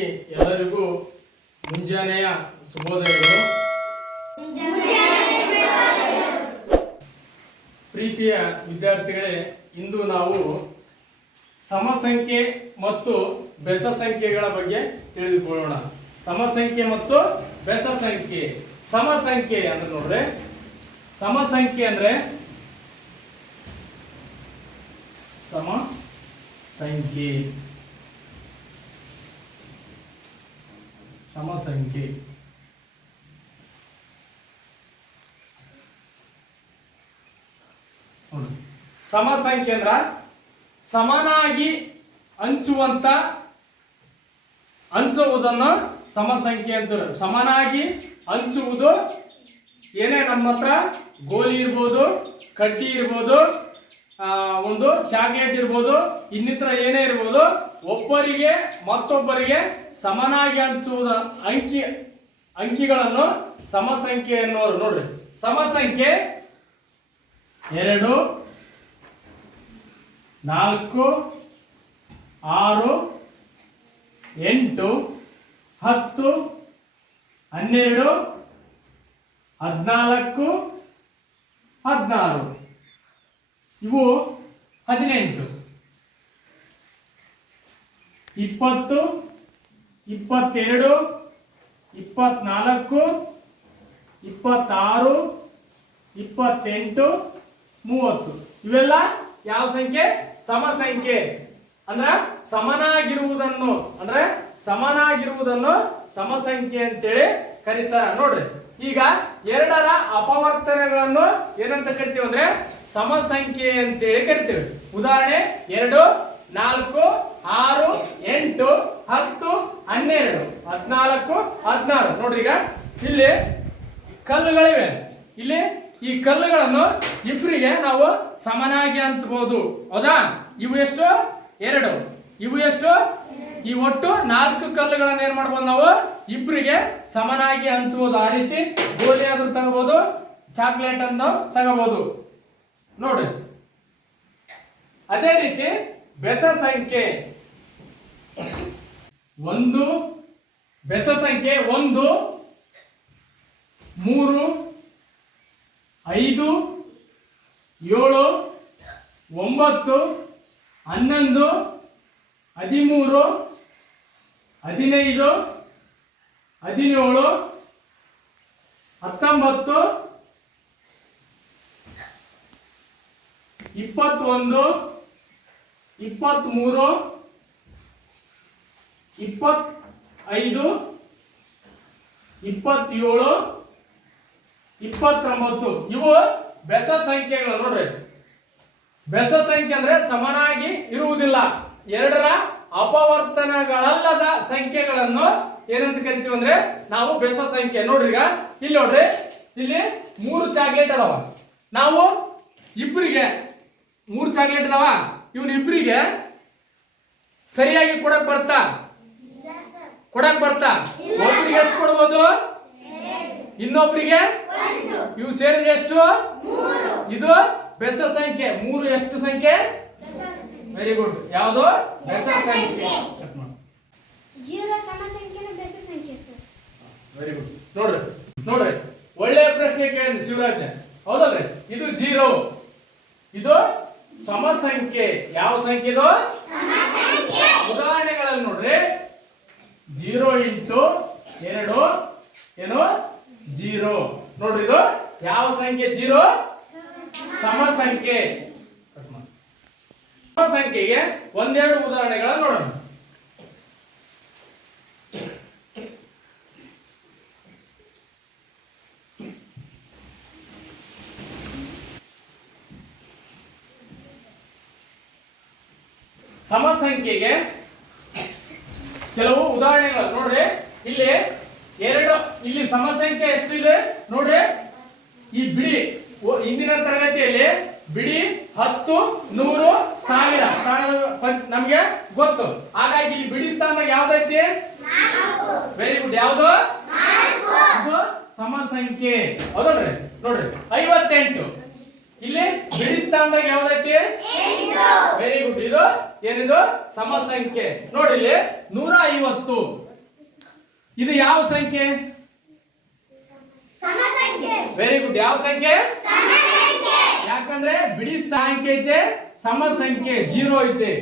ಎಲ್ಲರಿಗೂ ಮುಂಜಾನೆಯ ಶುಭೋದಯಗಳು. ಪ್ರೀತಿಯ ವಿದ್ಯಾರ್ಥಿಗಳೇ, ಇಂದು ನಾವು ಸಮಸಂಖ್ಯೆ ಮತ್ತು ಬೆಸ ಸಂಖ್ಯೆಗಳ ಬಗ್ಗೆ ತಿಳಿದುಕೊಳ್ಳೋಣ. ಸಮಸಂಖ್ಯೆ ಮತ್ತು ಬೆಸ ಸಂಖ್ಯೆ ಸಮಸಂಖ್ಯೆ ಅಂತ ನೋಡ್ರೆ. ಸಮಸಂಖ್ಯೆ ಅಂದ್ರೆ ಸಮ ಸಂಖ್ಯೆ ಸಮಸಂಖ್ಯೆ. ಸಮಸಂಖ್ಯೆ ಅಂದ್ರ ಸಮನಾಗಿ ಹಂಚುವಂತ ಹಂಚುವುದನ್ನು ಸಮಸಂಖ್ಯೆ ಅಂತಾರೆ ಸಮನಾಗಿ ಹಂಚುವುದು ಏನೇ ನಮ್ಮ ಹತ್ರ ಗೋಲಿ ಇರ್ಬೋದು, ಕಡ್ಡಿ ಇರ್ಬೋದು ಒಂದು ಚಾಕ್ಲೇಟ್ ಇರ್ಬೋದು, ಇನ್ನಿತರ ಏನೇ ಇರ್ಬೋದು, ಒಬ್ಬರಿಗೆ ಮತ್ತೊಬ್ಬರಿಗೆ ಸಮನಾಗಿ ಹಂಚುವುದ ಅಂಕಿ, ಅಂಕಿಗಳನ್ನು ಸಮಸಂಖ್ಯೆ ಎನ್ನುವರು. ನೋಡ್ರಿ. ಸಮಸಂಖ್ಯೆ ಎರಡು, ನಾಲ್ಕು, ಆರು, ಎಂಟು, ಹತ್ತು, ಹನ್ನೆರಡು, ಹದಿನಾಲ್ಕು, ಹದಿನಾರು. ಇವು ಹದಿನೆಂಟು. ಇಪ್ಪತ್ತು ಇಪ್ಪತ್ತೆರಡು, ಇಪ್ಪತ್ನಾಲ್ಕು, ಇಪ್ಪತ್ತಾರು, ಇಪ್ಪತ್ತೆಂಟು, ಮೂವತ್ತು. ಇವೆಲ್ಲ ಯಾವ ಸಂಖ್ಯೆ? ಸಮ ಸಂಖ್ಯೆ. ಅಂದ್ರ ಸಮನಾಗಿರುವುದನ್ನು, ಅಂದ್ರೆ ಸಮನಾಗಿರುವುದನ್ನು ಸಮಸಂಖ್ಯೆ ಅಂತೇಳಿ ಕರೀತಾರ. ನೋಡ್ರಿ, ಈಗ ಎರಡರ ಅಪವರ್ತನೆಗಳನ್ನು ಏನಂತ ಕರಿತೀವಿ ಅಂದ್ರೆ ಸಮಸಂಖ್ಯೆ ಅಂತೇಳಿ ಕರಿತೀವಿ. ಉದಾಹರಣೆ, ಎರಡು, ನಾಲ್ಕು, ಆರು, ಎಂಟು, ಹತ್ತು ಹನ್ನೆರಡು, ಹದಿನಾಲ್ಕು, ಹದಿನಾರು. ನೋಡ್ರಿ ಈಗ. ಇಲ್ಲಿ ಕಲ್ಲುಗಳಿವೆ. ಇಲ್ಲಿ ಈ ಕಲ್ಲುಗಳನ್ನು ಇಬ್ಬರಿಗೆ ನಾವು ಸಮನಾಗಿ ಹಂಚಬಹುದು ಹೌದಾ? ಇವು ಎಷ್ಟು? ಎರಡು. ಇವು ಎಷ್ಟು? ಈ ಒಟ್ಟು ನಾಲ್ಕು ಕಲ್ಲುಗಳನ್ನು ಏನ್ ಮಾಡ್ಬೋದು ನಾವು? ಇಬ್ಬರಿಗೆ ಸಮನಾಗಿ ಹಂಚಬಹುದು ಆ ರೀತಿ ಗೋಲಿ ಆದ್ರೂ ತಗೋಬಹುದು ಚಾಕ್ಲೇಟ್ ಅನ್ನು ತಗೋಬಹುದು ನೋಡ್ರಿ. ಅದೇ ರೀತಿ ಬೆಸ ಸಂಖ್ಯೆ. ಒಂದು, ಬೆಸ ಸಂಖ್ಯೆ ಒಂದು, ಮೂರು, ಐದು, ಏಳು, ಒಂಬತ್ತು, ಹನ್ನೊಂದು, ಹದಿಮೂರು, ಹದಿನೈದು, ಹದಿನೇಳು, ಹತ್ತೊಂಬತ್ತು, ಇಪ್ಪತ್ತೊಂದು, ಇಪ್ಪತ್ತ್ಮೂರು ಇಪ್ಪತ್ತೈದು, ಇಪ್ಪತ್ತೇಳು, ಇಪ್ಪತ್ತೊಂಬತ್ತು. ಇವು ಬೆಸ ಸಂಖ್ಯೆಗಳು ನೋಡ್ರಿ. ಬೆಸ ಸಂಖ್ಯೆ ಅಂದ್ರೆ ಸಮನಾಗಿ ಇರುವುದಿಲ್ಲ. ಎರಡರ ಅಪವರ್ತನಗಳಲ್ಲದ ಸಂಖ್ಯೆಗಳನ್ನು ಏನಂತ ಕರಿತೀವಿ ಅಂದ್ರೆ ನಾವು ಬೆಸ ಸಂಖ್ಯೆ ನೋಡ್ರಿ ಈಗ. ಇಲ್ಲಿ ನೋಡ್ರಿ, ಇಲ್ಲಿ ಮೂರು ಚಾಕ್ಲೇಟ್ ಅದಾವ. ನಾವು ಇಬ್ಬರಿಗೆ ಮೂರು ಚಾಕ್ಲೇಟ್ ಅದಾವ. ಇವನ್ ಇಬ್ಬರಿಗೆ ಸರಿಯಾಗಿ ಕೊಡಕ್ ಬರ್ತಾ ಕೊಡಕ್ ಬರ್ತಾ? ಒಬ್ರಿಗೆ ಎಷ್ಟು ಕೊಡ್ಬೋದು? ಇನ್ನೊಬ್ರಿಗೆ ಇವು ಸೇರಿದ್ರೆ ಎಷ್ಟು? ಇದು ಬೆಸ ಸಂಖ್ಯೆ. ಮೂರು ಎಷ್ಟು ಸಂಖ್ಯೆ? ವೆರಿ ಗುಡ್ ಯಾವುದು? ಬೆಸ ಸಂಖ್ಯೆ. ವೆರಿ ಗುಡ್ ನೋಡ್ರಿ ನೋಡ್ರಿ. ಒಳ್ಳೆ ಪ್ರಶ್ನೆ ಕೇಳಿದ್ರಿ ಶಿವರಾಜ. ಹೌದಲ್ರಿ? ಇದು ಜೀರೋ. ಇದು ಸಮ ಸಂಖ್ಯೆ. ಯಾವ ಸಂಖ್ಯೆ ಇದು? ಉದಾಹರಣೆಗಳಲ್ಲಿ ನೋಡ್ರಿ. ಜೀರೋ ಇಂಟು ಎರಡು ಏನು? ಜೀರೋ. ನೋಡ್ರಿ ಇದು. ಯಾವ ಸಂಖ್ಯೆ? ಜೀರೋ? ಸಮ ಸಂಖ್ಯೆ ಸಂಖ್ಯೆಗೆ ಒಂದೆರಡು ಉದಾಹರಣೆಗಳನ್ನು ನೋಡೋಣ. ಸಮ ಸಂಖ್ಯೆಗೆ ಕೆಲವು ಉದಾಹರಣೆಗಳು. ನೋಡ್ರಿ ಇಲ್ಲಿ ಎರಡು ಇಲ್ಲಿ ಸಮ ಸಂಖ್ಯೆ ಎಷ್ಟು ಇದೆ? ನೋಡ್ರಿ ಈ ಬಿಡಿ ಇಂದಿನ ತರಗತಿಯಲ್ಲಿ ಬಿಡಿ ಹತ್ತು ನೂರು ಸಾವಿರ. ನಮ್ಗೆ ಗೊತ್ತು. ಹಾಗಾಗಿ ಇಲ್ಲಿ ಬಿಡಿ ಸ್ಥಾನದಾಗ ಯಾವ್ದೈತಿ ವೆರಿ ಗುಡ್ ಯಾವ್ದು? ಇದು ಸಮ ಸಂಖ್ಯೆ ಹೌದಲ್ರಿ? ನೋಡ್ರಿ ಐವತ್ತೆಂಟು. ಇಲ್ಲಿ ಬಿಡಿ ಸ್ಥಾನದಾಗ ಯಾವ್ದೈತಿ ವೆರಿ ಗುಡ್ ಇದು ಏನಿದು? ಸಮ ಸಂಖ್ಯೆ ನೋಡ್ರಿ ನೂರ ಐವತ್ತು ಇದು ಯಾವ ಸಂಖ್ಯೆ? ವೆರಿ ಗುಡ್ ಯಾವ ಸಂಖ್ಯೆ? ಯಾಕಂದ್ರೆ ಬಿಡಿ ಸಂಖ್ಯೆ ಐತೆ ಸಮ ಸಂಖ್ಯೆ ಜೀರೋ ಐತೆ.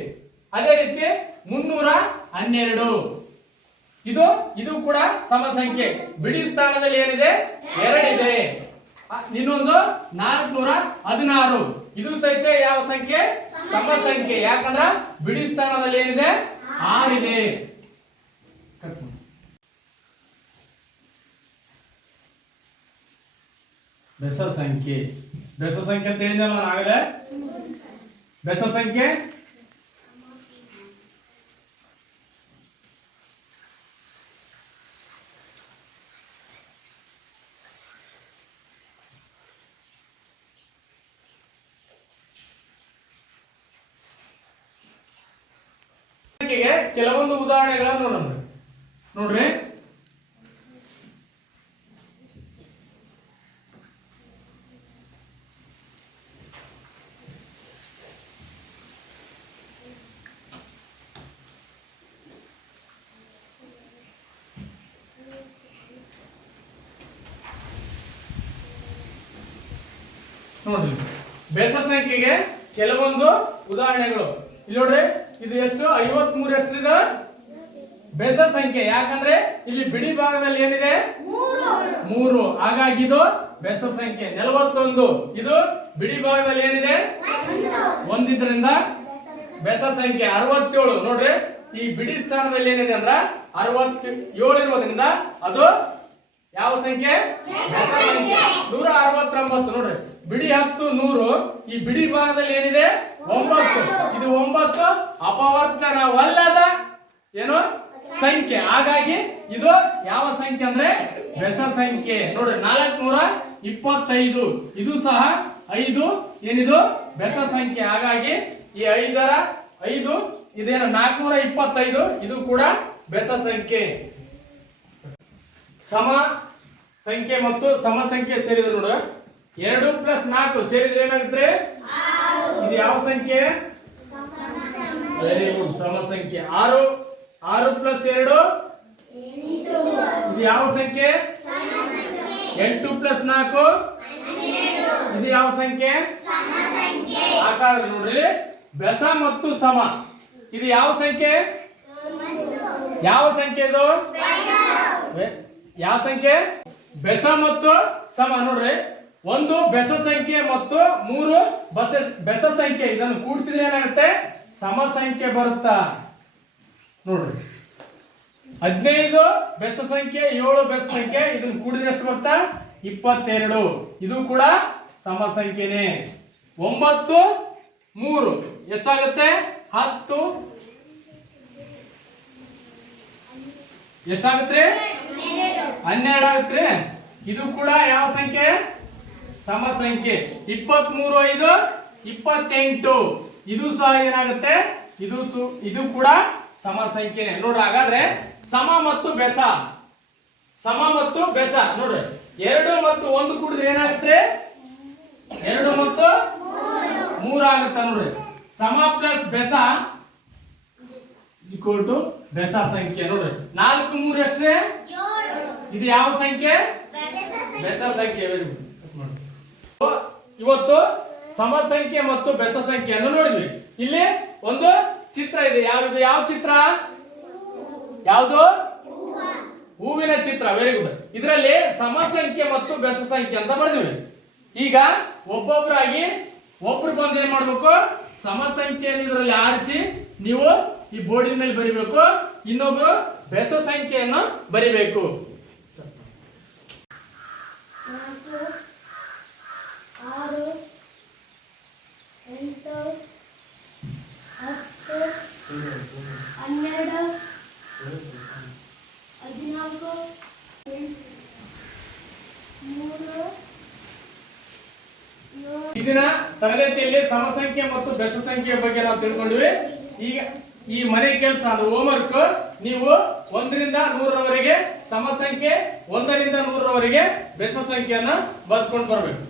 ಅದೇ ರೀತಿ ಮುನ್ನೂರ ಹನ್ನೆರಡು. ಇದು ಇದು ಕೂಡ ಸಮ ಸಂಖ್ಯೆ ಬಿಡಿ ಸ್ಥಾನದಲ್ಲಿ ಏನಿದೆ? ಎರಡಿದೆ. ಇನ್ನೊಂದು ನಾಲ್ಕುನೂರ ಹದಿನಾರು. ಇದು ಸಹಿತ ಯಾವ ಸಂಖ್ಯೆ? ಸಮ ಸಂಖ್ಯೆ ಯಾಕಂದ್ರ ಬಿಡಿ ಸ್ಥಾನದಲ್ಲಿ ಏನಿದೆ? ಆರಿದೆ. ಬೆಸ ಸಂಖ್ಯೆ ಬೆಸ ಸಂಖ್ಯೆ ಅಂತ ಹೇಳಿದ್ನಲ್ಲ ನಾಗಲೇ ಬೆಸ ಸಂಖ್ಯೆ ಸಂಖ್ಯೆಗೆ ಕೆಲವೊಂದು ಉದಾಹರಣೆಗಳನ್ನು ನೋಡೋಣ. ನೋಡ್ರಿ. ನೋಡ್ರಿ. ಬೆಸ ಸಂಖ್ಯೆಗೆ ಕೆಲವೊಂದು ಉದಾಹರಣೆಗಳು. ಇಲ್ಲಿ ನೋಡ್ರಿ. ಇದು ಎಷ್ಟು? ಐವತ್ ಮೂರು ಎಷ್ಟಿದೆ? ಬೆಸ ಸಂಖ್ಯೆ. ಯಾಕಂದ್ರೆ ಇಲ್ಲಿ ಬಿಡಿ ಭಾಗದಲ್ಲಿ ಏನಿದೆ? ಮೂರು. ಹಾಗಾಗಿ ಇದು ಬೆಸ ಸಂಖ್ಯೆ. ನಲವತ್ತೊಂದು. ಇದು ಬಿಡಿ ಭಾಗದಲ್ಲಿ ಏನಿದೆ? ಒಂದು ಒಂದಿದ್ರಿಂದ ಬೆಸ ಸಂಖ್ಯೆ. ಅರವತ್ತೇಳು. ನೋಡ್ರಿ, ಈ ಬಿಡಿ ಸ್ಥಾನದಲ್ಲಿ ಏನಿದೆ ಅಂದ್ರ ಅರವತ್ ಏಳು ಇರೋದ್ರಿಂದ ಅದು ಯಾವ ಸಂಖ್ಯೆ. ನೂರ ಅರವತ್ತೊಂಬತ್ತು. ನೋಡ್ರಿ, ಬಿಡಿ ಹತ್ತು ನೂರು. ಈ ಬಿಡಿ ಭಾಗದಲ್ಲಿ ಏನಿದೆ? ಒಂಬತ್ತು. ಇದು ಒಂಬತ್ತು. ಅಪವರ್ತನವಲ್ಲದ ಏನು? ಸಂಖ್ಯೆ. ಹಾಗಾಗಿ ಇದು ಯಾವ ಸಂಖ್ಯೆ ಅಂದ್ರೆ? ಬೆಸ ಸಂಖ್ಯೆ. ನೋಡ್ರಿ ನಾಲ್ಕುನೂರ ಇಪ್ಪತ್ತೈದು. ಇದು ಸಹ ಐದು. ಏನಿದು? ಬೆಸ ಸಂಖ್ಯೆ. ಹಾಗಾಗಿ ಈ ಐದರ ಐದು, ಇದೇನು? ನಾಲ್ಕುನೂರ ಇಪ್ಪತ್ತೈದು. ಇದು ಕೂಡ ಬೆಸ ಸಂಖ್ಯೆ. ಸಮ ಸಂಖ್ಯೆ ಮತ್ತು ಸಮ ಸಂಖ್ಯೆ ಸೇರಿದ್ರು ನೋಡು. ಎರಡು ಪ್ಲಸ್ ನಾಲ್ಕು ಸೇರಿದ್ರೆ ಏನಾಗುತ್ತೆ? ಇದು ಯಾವ ಸಂಖ್ಯೆ? ವೆರಿ ಗುಡ್ ಸಮ ಸಂಖ್ಯೆ ಆರು. ಆರು ಪ್ಲಸ್ ಎರಡು? ಇದು ಯಾವ ಸಂಖ್ಯೆ? ಎಂಟು ಪ್ಲಸ್ ನಾಲ್ಕು? ಇದು ಯಾವ ಸಂಖ್ಯೆ? ಹಾಗಾದ್ರೆ ನೋಡ್ರಿ. ಬೆಸ ಮತ್ತು ಸಮ. ಇದು ಯಾವ ಸಂಖ್ಯೆ? ಯಾವ ಸಂಖ್ಯೆ ಇದು? ಯಾವ ಸಂಖ್ಯೆ? ಬೆಸ ಮತ್ತು ಸಮ. ನೋಡ್ರಿ. ಒಂದು ಬೆಸ ಸಂಖ್ಯೆ ಮತ್ತು ಮೂರು ಬಸ ಬೆಸ ಸಂಖ್ಯೆ. ಇದನ್ನು ಕೂಡಿಸಿದ್ರೆ ಏನಾಗುತ್ತೆ? ಸಮ ಸಂಖ್ಯೆ ಬರುತ್ತಾ? ನೋಡ್ರಿ. ಹದಿನೈದು ಬೆಸ ಸಂಖ್ಯೆ, ಏಳು ಬೆಸ ಸಂಖ್ಯೆ. ಇದನ್ನ ಕೂಡಿದ್ರೆ ಎಷ್ಟು ಬರುತ್ತಾ? ಇಪ್ಪತ್ತೆರಡು. ಇದು ಕೂಡ ಸಮ ಸಂಖ್ಯೆನೇ. ಒಂಬತ್ತು, ಮೂರು. ಎಷ್ಟಾಗುತ್ತೆ? ಹತ್ತು. ಎಷ್ಟಾಗುತ್ತೆ? ಹನ್ನೆರಡು. ಆಗುತ್ತೆ. ಇದು ಕೂಡ ಯಾವ ಸಂಖ್ಯೆ? ಸಮ ಸಂಖ್ಯೆ ಇಪ್ಪತ್ತ್ ಮೂರು ಐದು ಇಪ್ಪತ್ತೆಂಟು. ಇದು ಸಹ ಏನಾಗುತ್ತೆ? ಇದು ಸು- ಇದು ಕೂಡ ಸಮ ಸಂಖ್ಯೆನೆ ನೋಡ್ರಿ ಹಾಗಾದ್ರೆ ಸಮ ಮತ್ತು ಬೆಸ. ಸಮ ಮತ್ತು ಬೆಸ. ನೋಡ್ರಿ ಎರಡು ಮತ್ತು ಒಂದು ಕೂಡಿದ್ರೆ ಏನಾಗುತ್ತೆ? ಎರಡು ಮತ್ತು ಮೂರು ಆಗುತ್ತೆ ನೋಡ್ರಿ ಸಮ ಪ್ಲಸ್ ಬೆಸ ಈಕ್ವಲ್ ಟು ಬೆಸ ಸಂಖ್ಯೆ ನೋಡ್ರಿ ನಾಲ್ಕು ಮೂರು ಎಷ್ಟ್ರೆ? ಏಳು. ಇದು ಯಾವ ಸಂಖ್ಯೆ? ಬೆಸ ಸಂಖ್ಯೆ. ಇವತ್ತು ಸಮ ಸಂಖ್ಯೆ ಮತ್ತು ಬೆಸ ಸಂಖ್ಯೆಯನ್ನು ನೋಡಿದ್ವಿ. ಇಲ್ಲಿ ಒಂದು ಚಿತ್ರ ಇದೆ. ಯಾವ್ದು? ಯಾವ ಚಿತ್ರ? ಯಾವುದು? ಹೂವಿನ ಚಿತ್ರ. ವೆರಿ ಗುಡ್ ಇದರಲ್ಲಿ ಸಮ ಸಂಖ್ಯೆ ಮತ್ತು ಬೆಸ ಸಂಖ್ಯೆ ಅಂತ ಬರೆದಿವೆ. ಈಗ ಒಬ್ಬೊಬ್ಬರಾಗಿ ಒಬ್ರು ಬಂದು ಏನ್ ಮಾಡ್ಬೇಕು? ಸಮ ಇದರಲ್ಲಿ ಆರಿಸಿ ನೀವು ಈ ಬೋರ್ಡಿನ ಮೇಲೆ ಬರಿಬೇಕು. ಇನ್ನೊಬ್ರು ಬೆಸ ಸಂಖ್ಯೆಯನ್ನು ಬರಿಬೇಕು ನಾಲ್ಕು ಆರು ಎಂಟು ಹತ್ತು ಹನ್ನೆರಡು, ಹದಿನಾಲ್ಕು, ಮೂರು ತರಗತಿಯಲ್ಲಿ ಸಮಸಂಖ್ಯೆ ಮತ್ತು ಬೆಸ ಸಂಖ್ಯೆ ಬಗ್ಗೆ ನಾವು ತಿಳ್ಕೊಂಡ್ವಿ. ಈಗ ಈ ಮನೆ ಕೆಲಸ ಅಂದ್ರೆ ಹೋಮ್ವರ್ಕ್ ನೀವು ಒಂದರಿಂದ ನೂರರವರೆಗೆ ಸಮಸಂಖ್ಯೆ, ಒಂದರಿಂದ ನೂರರವರೆಗೆ ಬೆಸ ಸಂಖ್ಯೆಯನ್ನ ಬರ್ಕೊಂಡು ಬರ್ಬೇಕು.